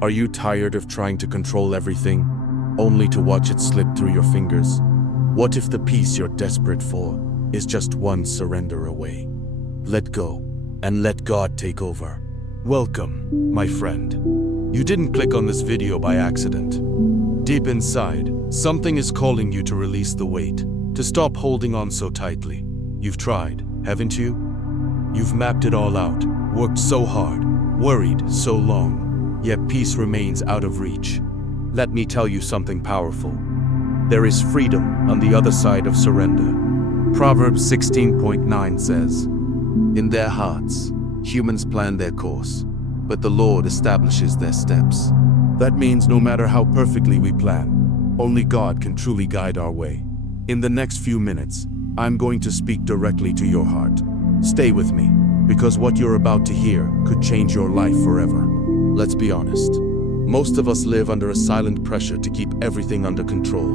Are you tired of trying to control everything, only to watch it slip through your fingers? What if the peace you're desperate for is just one surrender away? Let go and let God take over. Welcome, my friend. You didn't click on this video by accident. Deep inside, something is calling you to release the weight, to stop holding on so tightly. You've tried, haven't you? You've mapped it all out, worked so hard, worried so long, yet peace remains out of reach. Let me tell you something powerful. There is freedom on the other side of surrender. Proverbs 16:9 says, "In their hearts, humans plan their course, but the Lord establishes their steps." That means no matter how perfectly we plan, only God can truly guide our way. In the next few minutes, I'm going to speak directly to your heart. Stay with me, because what you're about to hear could change your life forever. Let's be honest. Most of us live under a silent pressure to keep everything under control.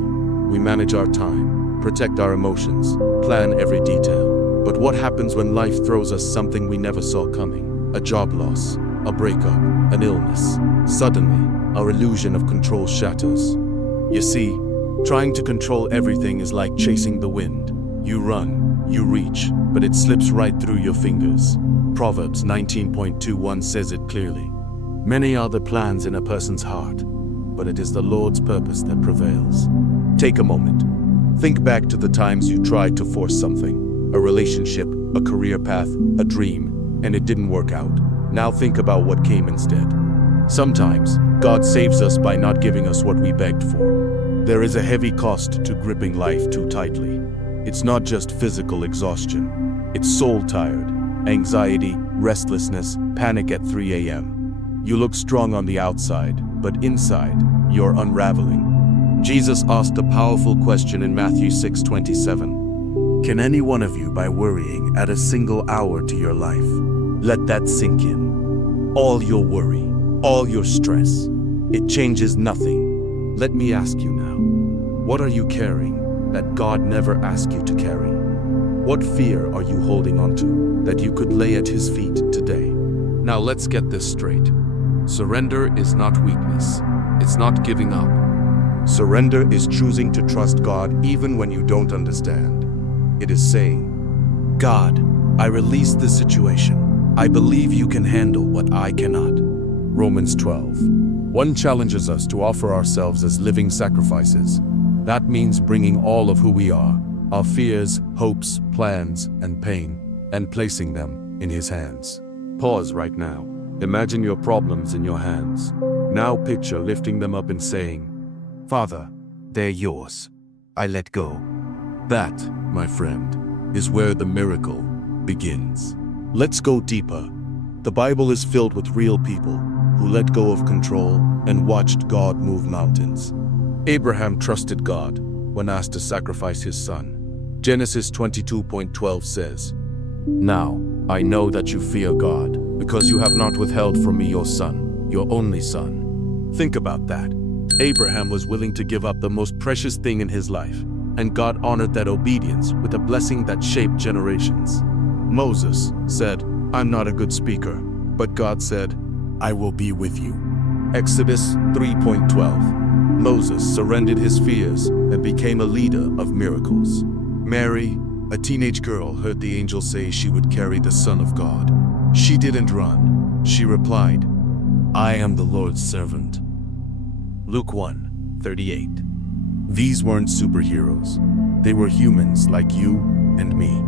We manage our time, protect our emotions, plan every detail. But what happens when life throws us something we never saw coming? A job loss, a breakup, an illness. Suddenly, our illusion of control shatters. You see, trying to control everything is like chasing the wind. You run, you reach, but it slips right through your fingers. Proverbs 19:21 says it clearly. Many are the plans in a person's heart, but it is the Lord's purpose that prevails. Take a moment. Think back to the times you tried to force something. A relationship, a career path, a dream, and it didn't work out. Now think about what came instead. Sometimes, God saves us by not giving us what we begged for. There is a heavy cost to gripping life too tightly. It's not just physical exhaustion. It's soul-tired, anxiety, restlessness, panic at 3 a.m. You look strong on the outside, but inside, you're unraveling. Jesus asked a powerful question in Matthew 6:27. Can any one of you, by worrying, add a single hour to your life? Let that sink in. All your worry, all your stress, it changes nothing. Let me ask you now, what are you carrying that God never asked you to carry? What fear are you holding onto that you could lay at His feet today? Now let's get this straight. Surrender is not weakness. It's not giving up. Surrender is choosing to trust God even when you don't understand. It is saying, God, I release this situation. I believe you can handle what I cannot. Romans 12:1 challenges us to offer ourselves as living sacrifices. That means bringing all of who we are, our fears, hopes, plans, and pain, and placing them in His hands. Pause right now. Imagine your problems in your hands. Now picture lifting them up and saying, Father, they're yours. I let go. That, my friend, is where the miracle begins. Let's go deeper. The Bible is filled with real people who let go of control and watched God move mountains. Abraham trusted God when asked to sacrifice his son. Genesis 22:12 says, Now I know that you fear God, because you have not withheld from me your son, your only son. Think about that. Abraham was willing to give up the most precious thing in his life, and God honored that obedience with a blessing that shaped generations. Moses said, I'm not a good speaker, but God said, I will be with you. Exodus 3:12. Moses surrendered his fears and became a leader of miracles. Mary, a teenage girl, heard the angel say she would carry the Son of God. She didn't run. She replied, I am the Lord's servant. Luke 1:38. These weren't superheroes. They were humans like you and me.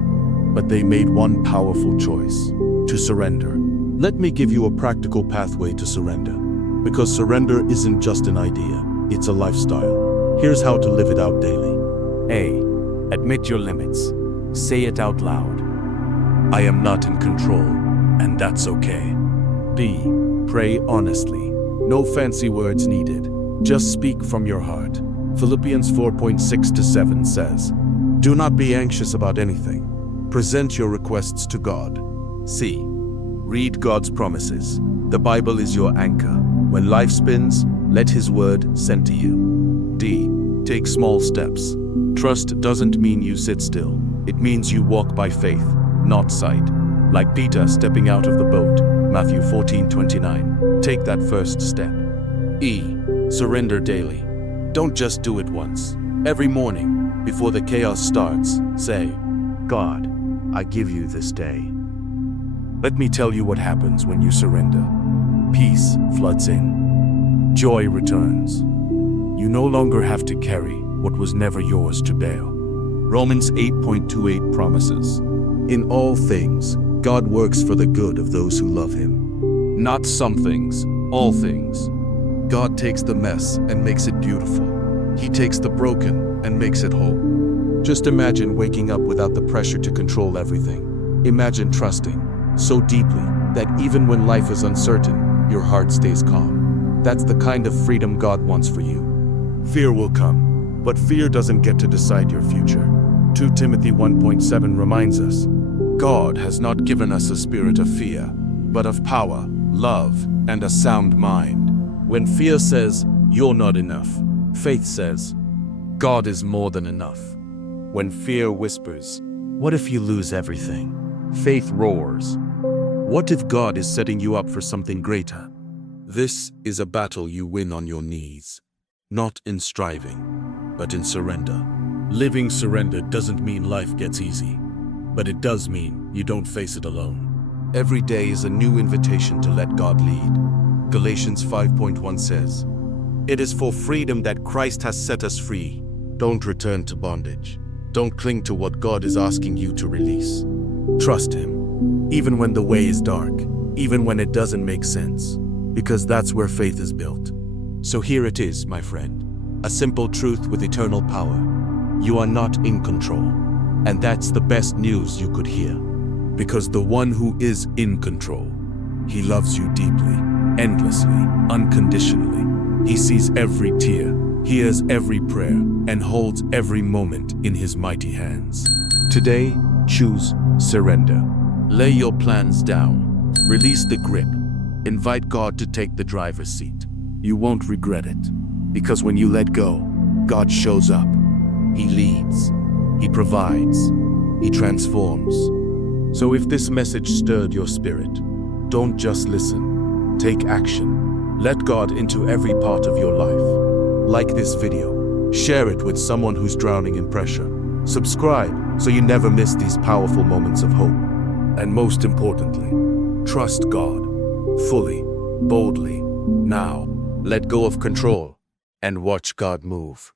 But they made one powerful choice: to surrender. Let me give you a practical pathway to surrender. Because surrender isn't just an idea, it's a lifestyle. Here's how to live it out daily. A. Admit your limits. Say it out loud. I am not in control, and that's okay. B. Pray honestly. No fancy words needed. Just speak from your heart. Philippians 4:6-7 says, Do not be anxious about anything. Present your requests to God. C. Read God's promises. The Bible is your anchor. When life spins, let His word send to you. D. Take small steps. Trust doesn't mean you sit still. It means you walk by faith, not sight. Like Peter stepping out of the boat, Matthew 14:29. Take that first step. E. Surrender daily. Don't just do it once. Every morning, before the chaos starts, say, God, I give you this day. let me tell you what happens when you surrender. Peace floods in. Joy returns. You no longer have to carry what was never yours to bear. Romans 8:28 promises, in all things, God works for the good of those who love Him. Not some things, all things. God takes the mess and makes it beautiful. He takes the broken and makes it whole. Just imagine waking up without the pressure to control everything. Imagine trusting so deeply that even when life is uncertain, your heart stays calm. That's the kind of freedom God wants for you. Fear will come, but fear doesn't get to decide your future. 2 Timothy 1:7 reminds us, God has not given us a spirit of fear, but of power, love, and a sound mind. When fear says, you're not enough, faith says, God is more than enough. When fear whispers, what if you lose everything? Faith roars, what if God is setting you up for something greater? This is a battle you win on your knees, not in striving, but in surrender. Living surrender doesn't mean life gets easy, but it does mean you don't face it alone. Every day is a new invitation to let God lead. Galatians 5:1 says, it is for freedom that Christ has set us free. Don't return to bondage. Don't cling to what God is asking you to release. Trust Him, even when the way is dark, even when it doesn't make sense, because that's where faith is built. So here it is, my friend, a simple truth with eternal power. You are not in control, and that's the best news you could hear. Because the one who is in control, He loves you deeply, endlessly, unconditionally. He sees every tear, hears every prayer, and holds every moment in His mighty hands. Today, choose surrender. Lay your plans down. Release the grip. Invite God to take the driver's seat. You won't regret it. Because when you let go, God shows up. He leads. He provides. He transforms. So if this message stirred your spirit, don't just listen. Take action. Let God into every part of your life. Like this video. Share it with someone who's drowning in pressure. Subscribe so you never miss these powerful moments of hope. And most importantly, trust God fully, boldly. Now, let go of control and watch God move.